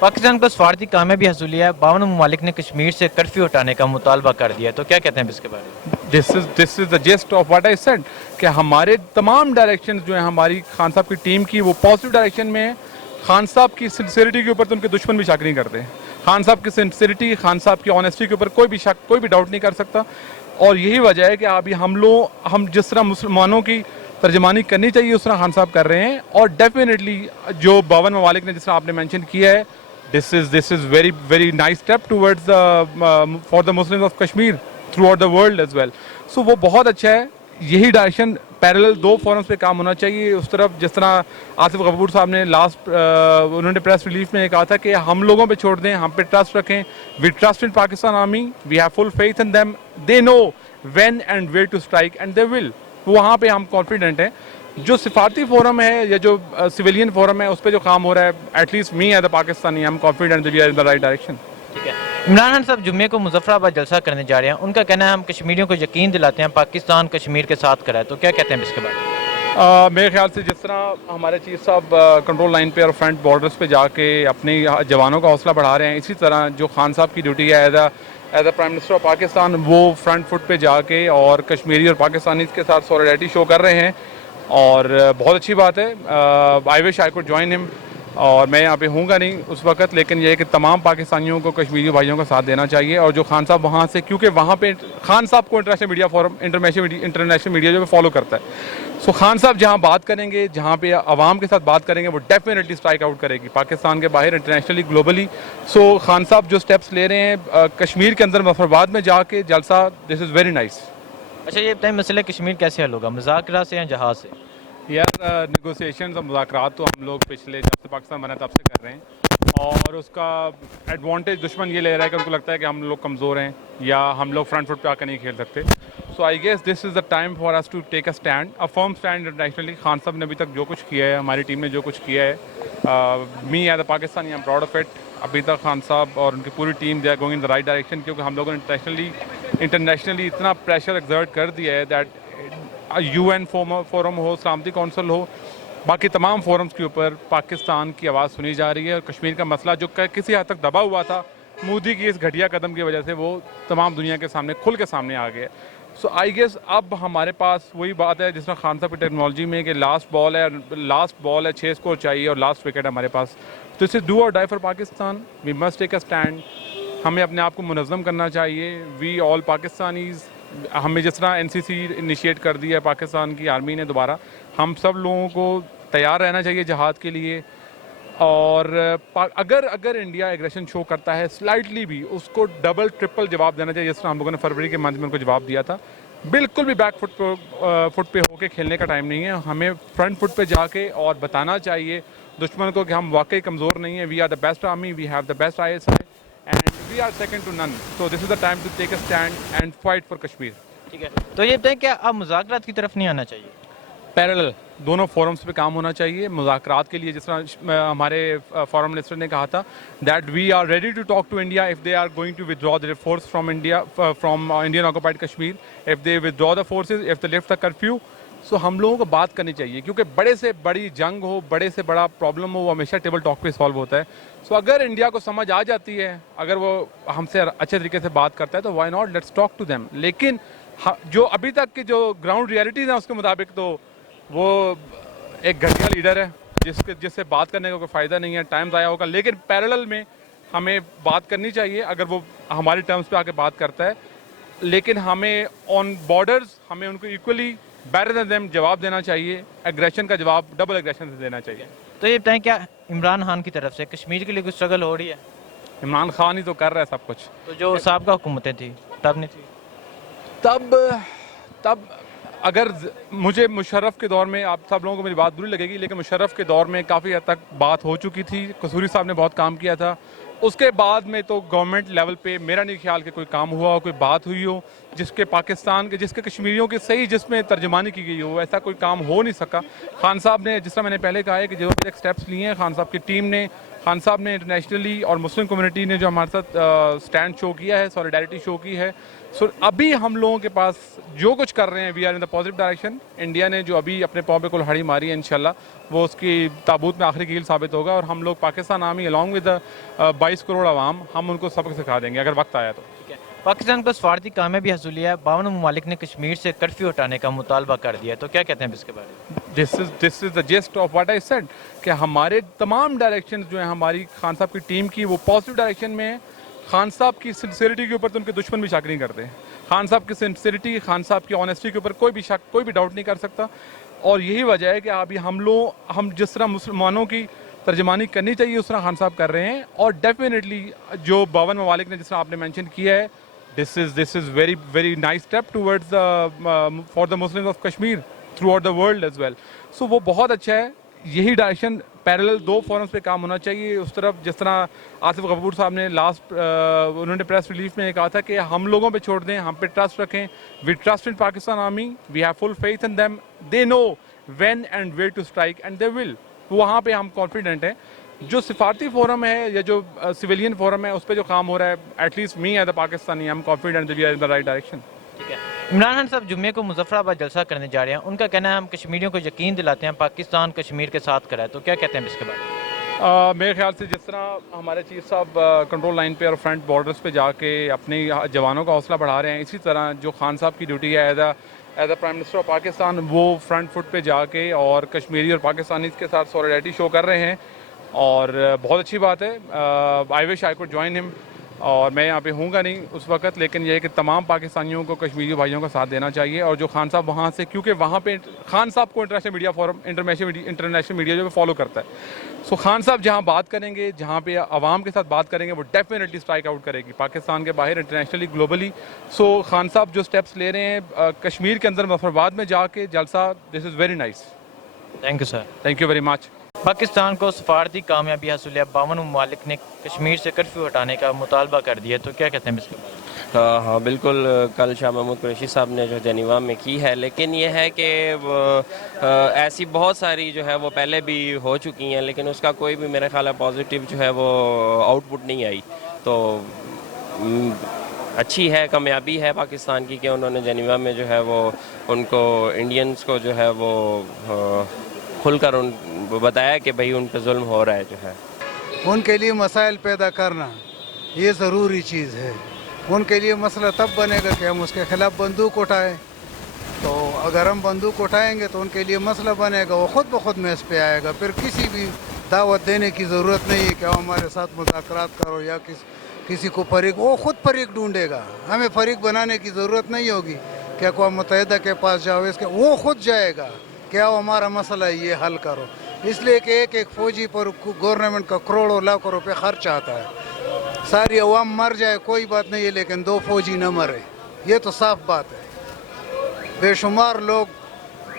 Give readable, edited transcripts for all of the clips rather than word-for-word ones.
پاکستان کو سفارتی کامیابی حاصل ہے، 52 ممالک نے کشمیر سے کرفیو ہٹانے کا مطالبہ کر دیا ہے، تو کیا کہتے ہیں اس کے بارے میں؟ This is the gist of what I said کہ ہمارے تمام ڈائریکشن جو ہیں ہماری خان صاحب کی ٹیم کی وہ پازیٹیو ڈائریکشن میں ہیں. خان صاحب کی سنسیئرٹی کے اوپر تو ان کے دشمن بھی شک نہیں کرتے. خان صاحب کی سنسیئرٹی، خان صاحب کی آنیسٹی کے اوپر کوئی بھی شک، کوئی بھی ڈاؤٹ نہیں کر سکتا. اور یہی وجہ ہے کہ ابھی ہم جس طرح مسلمانوں کی ترجمانی کرنی چاہیے اس طرح خان صاحب کر رہے ہیں. اور ڈیفینیٹلی جو 52 ممالک نے جس طرح آپ نے مینشن کیا ہے، this is very very nice step towards for the Muslims of Kashmir throughout the world as well. So وہ بہت اچھا ہے. یہی ڈائریکشن پیرلل 2 فورمز پہ کام ہونا چاہیے. اس طرف جس طرح آصف غفور صاحب نے انہوں نے پریس ریلیف میں کہا تھا کہ ہم لوگوں پہ چھوڑ دیں، ہم پہ ٹرسٹ رکھیں. We trust in Pakistan army, we have full faith in them, they know when and where to strike and they will. وہاں پہ ہم کانفیڈنٹ ہیں. جو سفارتی فورم ہے یا جو سویلین فورم ہے اس پہ جو کام ہو رہا ہے، at least me as a Pakistani I am confident that we are in the right direction. ٹھیک ہے. عمران خان صاحب جمعے کو مظفر آباد جلسہ کرنے جا رہے ہیں، ان کا کہنا ہے ہم کشمیریوں کو یقین دلاتے ہیں پاکستان کشمیر کے ساتھ کھڑا ہے، تو کیا کہتے ہیں اس کے بارے میں؟ میرے خیال سے جس طرح ہمارے چیف صاحب کنٹرول لائن پہ اور فرنٹ بارڈرز پہ جا کے اپنے جوانوں کا حوصلہ بڑھا رہے ہیں، اسی طرح جو خان صاحب کی ڈیوٹی ہے as a prime minister of Pakistan, وہ فرنٹ فٹ پہ جا کے اور کشمیری اور پاکستانیز کے ساتھ سولیڈیٹی شو کر رہے ہیں. اور بہت اچھی بات ہے. آئی وش آئی کوڈ جوائن ہم. اور میں یہاں پہ ہوں گا نہیں اس وقت، لیکن یہ ہے کہ تمام پاکستانیوں کو کشمیری بھائیوں کا ساتھ دینا چاہیے. اور جو خان صاحب وہاں سے، کیونکہ وہاں پہ خان صاحب کو international media forum, international media جو فالو کرتا ہے، سو خان صاحب جہاں بات کریں گے، جہاں پہ عوام کے ساتھ بات کریں گے، وہ ڈیفینیٹلی اسٹرائک آؤٹ کرے گی پاکستان کے باہر، انٹرنیشنلی، گلوبلی. سو خان صاحب جو سٹیپس لے رہے ہیں کشمیر کے اندر مظفر آباد میں جا کے جلسہ، دس از ویری نائس. اچھا یہ بتائیں مسئلہ کشمیر کیسے حل ہوگا، مذاکرات سے یا جہاز سے؟ یار نیگوسیشنز اور مذاکرات تو ہم لوگ پچھلے جب سے پاکستان بنا تب سے کر رہے ہیں، اور اس کا ایڈوانٹیج دشمن یہ لے رہا ہے کہ ان کو لگتا ہے کہ ہم لوگ کمزور ہیں یا ہم لوگ فرنٹ فٹ پہ آ کر نہیں کھیل سکتے. So I guess this is the time for us to take a stand, a firm stand internationally. Khan Sahib نے ابھی تک جو کچھ کیا ہے، ہماری ٹیم نے جو کچھ کیا ہے، me as a Pakistani I am proud of it. ابھی تک خان صاحب اور ان کی پوری team they are going in the right direction, کیونکہ ہم لوگوں نے انٹرنیشنلی اتنا پریشر ایگزرٹ کر دیا ہے دیٹ یو این فورم ہو، سلامتی کونسل ہو، باقی تمام فورمز کے اوپر پاکستان کی آواز سنی جا رہی ہے. اور کشمیر کا مسئلہ جو کسی حد تک دبا ہوا تھا مودی کی اس گھٹیا قدم کی وجہ سے، وہ تمام دنیا کے سامنے کھل کے سامنے آ گیا. سو آئی گیس اب ہمارے پاس وہی بات ہے جس طرح خان صاحب کی ٹیکنالوجی میں کہ لاسٹ بال ہے 6 اسکور چاہیے اور لاسٹ وکٹ ہے ہمارے پاس. تو اس سے ڈو اور die for Pakistan. We must take a stand. ہمیں اپنے آپ کو منظم کرنا چاہیے. وی آل پاکستانیز، ہمیں جس طرح این سی سی انیشیٹ کر دیا ہے پاکستان کی آرمی نے دوبارہ، ہم سب لوگوں کو تیار رہنا چاہیے جہاد کے لیے. اور اگر انڈیا ایگریشن شو کرتا ہے سلائٹلی بھی، اس کو ڈبل ٹرپل جواب دینا چاہیے، جس طرح ہم لوگوں نے فروری کے منتھ میں ان کو جواب دیا تھا. بالکل بھی بیک فٹ پہ ہو کے کھیلنے کا ٹائم نہیں ہے. ہمیں فرنٹ فٹ پہ جا کے اور بتانا چاہیے دشمن کو کہ ہم واقعی کمزور نہیں ہیں. We are the best army, we have the best I S I and we are second to none. So this is the time to take a stand and fight for Kashmir. ٹھیک ہے. تو یہ بتائیں کیا اب مذاکرات کی طرف نہیں آنا چاہیے؟ پیرلل دونوں فورمز پہ کام ہونا چاہیے. مذاکرات کے لیے جس طرح ہمارے فارم منسٹر نے کہا تھا that we are ready to talk to India if they are going to withdraw their force from India, from Indian occupied Kashmir, if they withdraw the forces, if they lift the curfew. So ہم لوگوں کو بات کرنی چاہیے، کیونکہ بڑے سے بڑی جنگ ہو، بڑے سے بڑا پرابلم ہو، وہ ہمیشہ ٹیبل ٹاک پہ سالو ہوتا ہے. سو اگر انڈیا کو سمجھ آ جاتی ہے، اگر وہ ہم سے اچھے طریقے سے بات کرتا ہے، تو why not, let's talk to them. لیکن جو ابھی تک کی جو گراؤنڈ ریئلٹیز ہیں اس کے مطابق تو وہ ایک گھٹیا لیڈر ہے جس سے بات کرنے کا کوئی فائدہ نہیں ہے، ٹائم ضائع ہوگا. لیکن پیرلل میں ہمیں بات کرنی چاہیے اگر وہ ہمارے ٹرمز پہ آ کے بات کرتا ہے. لیکن ہمیں آن بارڈرز ہمیں ان کو ایکولی بیٹر دین دیم جواب دینا چاہیے. ایگریشن کا جواب ڈبل ایگریشن سے دینا چاہیے. تو یہ بتائیں کیا عمران خان کی طرف سے کشمیر کے لیے کچھ اسٹرگل ہو رہی ہے؟ عمران خان ہی تو کر رہا ہے سب کچھ. تو جو سابقہ حکومتیں تھیں تب نہیں تھی؟ تب اگر مجھے مشرف کے دور میں، آپ سب لوگوں کو میری بات بری لگے گی، لیکن مشرف کے دور میں کافی حد تک بات ہو چکی تھی. قصوری صاحب نے بہت کام کیا تھا. اس کے بعد میں تو گورنمنٹ لیول پہ میرا نہیں خیال کہ کوئی کام ہوا ہو، کوئی بات ہوئی ہو جس کے پاکستان کے، جس کے کشمیریوں کی صحیح جس میں ترجمانی کی گئی ہو. ایسا کوئی کام ہو نہیں سکا. خان صاحب نے، جس طرح میں نے پہلے کہا ہے کہ جو اسٹیپس لیے ہیں خان صاحب کی ٹیم نے، खान साहब ने इंटरनेशनली और मुस्लिम कम्युनिटी ने जो हमारे साथ स्टैंड शो किया है, सॉलिडारिटी शो की है, सो अभी हम लोगों के पास जो कुछ कर रहे हैं we are in the positive direction. India ने जो अभी अपने पाँव पे कुल्हाड़ी मारी है, इंशाल्लाह वो उसकी ताबूत में आखिरी कील साबित होगा और हम लोग Pakistan army along with 22 crore आवाम हम उनको सबक सिखा देंगे अगर वक्त आया तो। ठीक है, पाकिस्तान को सफारती कामयाबी हासिल है, 52 ममालिक ने कश्मीर से कर्फ्यू हटाने का मुतालबा कर दिया है, तो क्या कहते हैं इसके बारे में? This is the gist of what I said कि हमारे तमाम डायरेक्शन जो हैं हमारी खान साहब की टीम की वो पॉजिटिव डायरेक्शन में है। खान साहब की सिंसियरिटी के ऊपर तो उनके दुश्मन भी शक नहीं करते। खान साहब की सिंसियरिटी, खान साहब की ऑनेस्टी के ऊपर कोई भी शक, कोई भी डाउट नहीं कर सकता। और यही वजह है कि अभी हम जिस तरह मुसलमानों की तर्जमानी करनी चाहिए उस तरह खान साहब कर रहे हैं। और डेफिनेटली जो 52 ममालिक ने जिस तरह आपने मेंशन किया है, this is very very nice step towards for the Muslims of Kashmir throughout the world as well. So वो बहुत अच्छा है। यही डायरेक्शन पैरेलल 2 फोरम्स पे काम होना चाहिए। उस तरफ जिस तरह आसिफ गफूर साहब ने उन्होंने प्रेस रिलीफ में कहा था कि हम लोगों पे छोड़ दें, हम पे ट्रस्ट रखें। We trust in Pakistan army, we have full faith in them, they know when and where to strike and they will. वहाँ पे हम कॉन्फिडेंट हैं। जो सिफारती फोरम है या जो सिविलियन फोरम है उस पर जो काम हो रहा है, at least me as a Pakistani I am confident we are in the right direction. ठीक है, इमरान खान साहब जुम्मे को मुजफ्फराबाद जलसा करने जा रहे हैं, उनका कहना है हम कश्मीरियों को यकीन दिलाते हैं पाकिस्तान कश्मीर के साथ करा है, तो क्या कहते हैं इसके बारे में? मेरे ख्याल से जिस तरह हमारे चीफ साहब कंट्रोल लाइन पे और फ्रंट बॉर्डर्स पे जाके अपने जवानों का हौसला बढ़ा रहे हैं, इसी तरह जो खान साहब की ड्यूटी है as a prime minister of Pakistan, वो फ्रंट फुट पे जाके और कश्मीरी और पाकिस्तानी के साथ सॉलिडारिटी शो कर रहे हैं और बहुत अच्छी बात है। I wish I could join him और मैं यहाँ पे हूँगा नहीं उस वक्त, लेकिन यह है कि तमाम पाकिस्तानियों को कश्मीरी भाइयों का साथ देना चाहिए। और जो खान साहब वहाँ से, क्योंकि वहाँ पे खान साहब को international media forum, international media जो फॉलो करता है, सो खान साहब जहाँ बात करेंगे, जहाँ पे आवाम के साथ बात करेंगे, वो डेफिनेटली स्ट्राइक आउट करेगी पाकिस्तान के बाहर, इंटरनेशनली, ग्लोबली। सो खान साहब जो स्टेप्स ले रहे हैं कश्मीर के अंदर मुजफ्फराबाद में जाके जलसा, this is very nice. Thank you sir. Thank you very much. Pakistan को सफारती कामयाबी हासिल है, 52 ममालिक ने कश्मीर से कर्फ्यू हटाने का मुतालबा कर दिया, तो क्या कहते हैं इसके बारे में? हाँ बिल्कुल, कल शाह महमूद कुरैशी साहब ने जो जेनीवा में की है, लेकिन ये है कि ऐसी बहुत सारी जो है वो पहले भी हो चुकी हैं, लेकिन उसका कोई भी मेरे ख्याल है पॉजिटिव जो है वो आउटपुट नहीं आई। तो अच्छी है, कामयाबी है पाकिस्तान की कि उन्होंने जेनीवा में जो है वो उनको इंडियंस को जो है वो खुलकर उन बताया कि भाई उन पर जुल्म हो रहा है जो है। उनके लिए मसाइल पैदा करना ये ज़रूरी चीज़ है। उनके लिए मसला तब बनेगा कि हम उसके ख़िलाफ़ बंदूक उठाएं। तो अगर हम बंदूक उठाएंगे तो उनके लिए मसला बनेगा, वो ख़ुद ब खुद मैस पे आएगा। फिर किसी भी दावत देने की ज़रूरत नहीं है कि हमारे साथ मुज़ाकरात करो या किसी को फरीक, वो ख़ुद फरीक ढूंढेगा। हमें फरीक बनाने की ज़रूरत नहीं होगी कि अक़वाम मुत्तहिदा के पास जाओ, इसके वो ख़ुद जाएगा क्या हमारा मसला है ये हल करो। इसलिए कि एक फ़ौजी पर गवर्नमेंट का करोड़ों लाखों रुपए खर्च आता है। सारी अवाम मर जाए कोई बात नहीं है, लेकिन 2 फ़ौजी न मरे, ये तो साफ बात है। बेशुमार लोग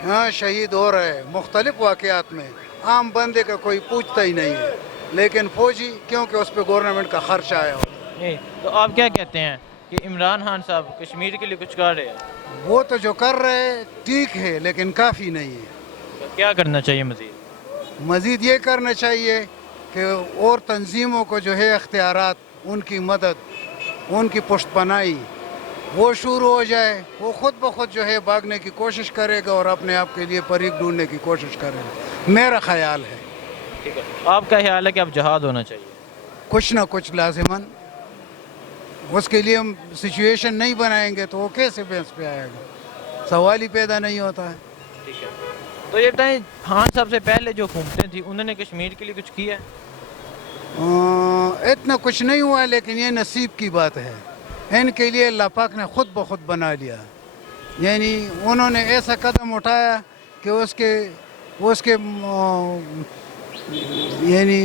यहाँ शहीद हो रहे हैं मुख्तलिफ वाक़यात में, आम बंदे का कोई पूछता ही नहीं है, लेकिन फ़ौजी क्योंकि उस पर गवर्नमेंट का खर्च आया होता है। तो आप क्या कहते हैं कि इमरान खान साहब कश्मीर के लिए कुछ कर रहे हैं? वो तो जो कर रहे हैं ठीक है, लेकिन काफ़ी नहीं है। तो क्या करना चाहिए मज़ीद? मज़ीद ये करना चाहिए कि और तंजीमों को जो है इख्तियारात, उनकी मदद, उनकी पुष्टपनाही वो शुरू हो जाए। वो ख़ुद ब खुद जो है भागने की कोशिश करेगा और अपने आप के लिए फरीक ढूंढने की कोशिश करेगा, मेरा ख्याल है। ठीक है, आपका ख्याल है कि अब जहाद होना चाहिए? कुछ ना कुछ लाजिमन, उसके लिए हम सिचुएशन नहीं बनाएंगे तो वो कैसे बेंच पे आएगा, सवाल ही पैदा नहीं होता है। ठीक है, तो ये बताएं खान साहब से पहले जो हुकूमतें थी उन्होंने कश्मीर के लिए कुछ किया है? इतना कुछ नहीं हुआ, लेकिन ये नसीब की बात है। इनके लिए अल्लाह पाक ने ख़ुद ब खुद बना लिया, यानी उन्होंने ऐसा कदम उठाया कि उसके यानी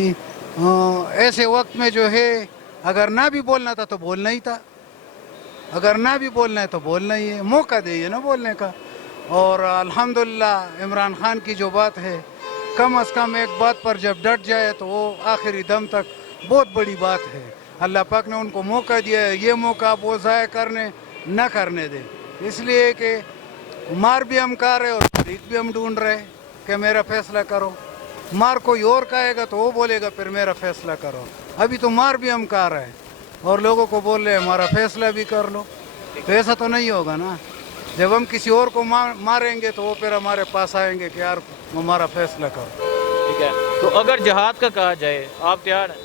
ऐसे वक्त में जो है अगर ना भी बोलना था तो बोलना ही था, अगर ना भी बोलना है तो बोलना ही है, मौका दे ना बोलने का। और अल्हम्दुलिल्लाह इमरान खान की जो बात है, कम अज़ कम एक बात पर जब डट जाए तो वो आखिरी दम तक बहुत बड़ी बात है। अल्लाह पाक ने उनको मौका दिया है, ये मौका आप वो ज़ाया न करने दें। इसलिए कि मार भी हम कर रहे और फरीक भी हम ढूंढ रहे कि मेरा फ़ैसला करो। मार कोई और खाएगा तो वो बोलेगा फिर मेरा फैसला करो। अभी तो मार भी हम खा रहे हैं और लोगों को बोल रहे हैं हमारा फैसला भी कर लो, तो ऐसा तो नहीं होगा ना। जब हम किसी और को मारेंगे तो वो फिर हमारे पास आएंगे कि यार हमारा फैसला करो। ठीक है, तो अगर जिहाद का कहा जाए आप तैयार हैं?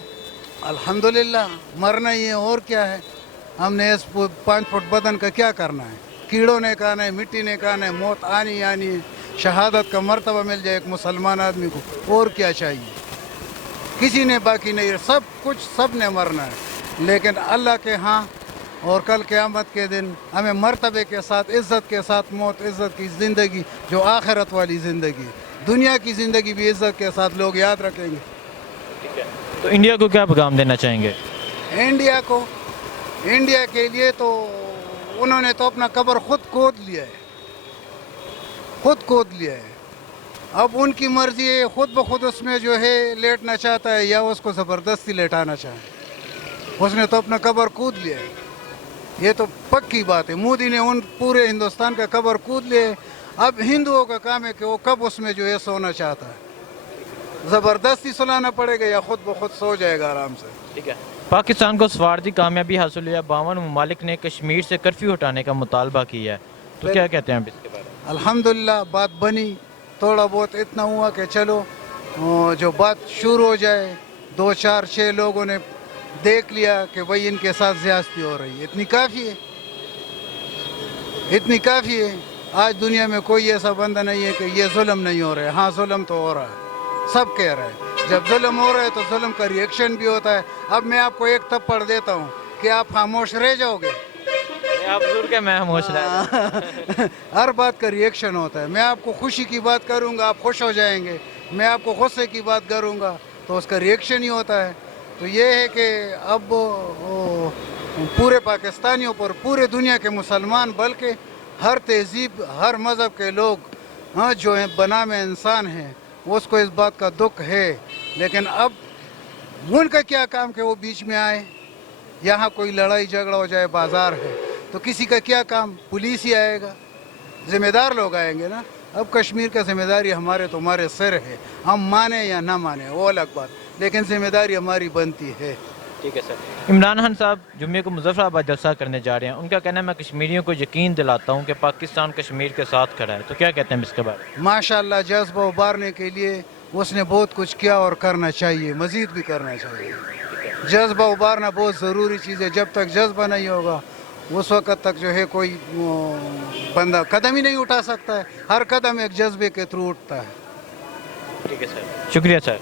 अल्हम्दुलिल्लाह, मरना ही है और क्या है। हमने इस 5 फुट बदन का क्या करना है? कीड़ों ने खाना है, मिट्टी ने खाना है, मौत आनी आनी है, शहादत का मर्तबा मिल जाए एक मुसलमान आदमी को, और क्या चाहिए? किसी ने बाकी नहीं, सब कुछ सब ने मरना है, लेकिन अल्लाह के हाँ और कल क़यामत के दिन हमें मर्तबे के साथ, इज़्ज़त के साथ मौत, इज़्ज़त की ज़िंदगी जो आखिरत वाली ज़िंदगी, दुनिया की ज़िंदगी भी इज़्ज़त के साथ लोग याद रखेंगे। ठीक है, तो इंडिया को क्या पैगाम देना चाहेंगे? इंडिया के लिए तो उन्होंने तो अपना कब्र खुद खोद लिया है, खुद खोद लिया है। अब उनकी मर्जी है, खुद ब खुद उसमें जो है लेटना चाहता है या उसको ज़बरदस्ती लेटाना चाहे। उसने तो अपना कब्र कूद लिया है, ये तो पक्की बात है। मोदी ने उन पूरे हिंदुस्तान का कब्र कूद लिया है। अब हिंदुओं का काम है कि वो कब उसमें जो है सोना चाहता है, ज़बरदस्ती सुलाना पड़ेगा या खुद ब खुद सो जाएगा आराम से। ठीक है, पाकिस्तान को सफारती कामयाबी हासिल हुई है, 52 ममालिक ने कश्मीर से कर्फ्यू हटाने का मुतालबा किया है, तो क्या कहते हैं आप इसके बारे में? अल्हम्दुलिल्लाह बात बनी, थोड़ा बहुत इतना हुआ कि चलो जो बात शुरू हो जाए। 2 4 6 लोगों ने देख लिया कि भाई इनके साथ ज़्यादती हो रही है, इतनी काफ़ी है, इतनी काफ़ी है। आज दुनिया में कोई ऐसा बंदा नहीं है कि ये जुल्म नहीं हो रहा है। हाँ, जुल्म तो हो रहा है, सब कह रहे हैं। जब जुल्म हो रहा है तो जुल्म का रिएक्शन भी होता है। अब मैं आपको एक थप्पड़ देता हूँ कि आप खामोश रह जाओगे? आप जरूर के मैं खामोश रह हर बात का रिएक्शन होता है। मैं आपको खुशी की बात करूँगा, आप खुश हो जाएंगे। मैं आपको गुस्से की बात करूँगा तो उसका रिएक्शन ही होता है। तो ये है कि अब पूरे पाकिस्तानियों पर, पूरे दुनिया के मुसलमान, बल्कि हर तहजीब, हर मज़हब के लोग हाँ जो हैं बनाम इंसान हैं, उसको इस बात का दुख है। लेकिन अब उनका क्या काम कि वो बीच में आए, यहाँ कोई लड़ाई झगड़ा हो जाए, बाजार है तो किसी का क्या काम? पुलिस ही आएगा, ज़िम्मेदार लोग आएंगे ना। अब कश्मीर का ज़िम्मेदारी हमारे तुम्हारे सिर है, हम माने या ना माने वो अलग बात, लेकिन ज़िम्मेदारी हमारी बनती है। ठीक है सर। इमरान खान साहब जुम्मे को मुजफ्फराबाद जलसा करने जा रहे हैं, उनका कहना है मैं कश्मीरियों को यकीन दिलाता हूँ कि पाकिस्तान कश्मीर के साथ खड़ा है, तो क्या कहते हैं इसके बारे में? माशाल्लाह, जज्बा उभारने के लिए उसने बहुत कुछ किया और करना चाहिए, मज़ीद भी करना चाहिए। जज्बा उभारना बहुत ज़रूरी चीज़ है। जब तक जज्बा नहीं होगा उस वक़्त तक जो है कोई बंदा कदम ही नहीं उठा सकता है। हर कदम एक जज्बे के थ्रू उठता है। ठीक है सर, शुक्रिया सर।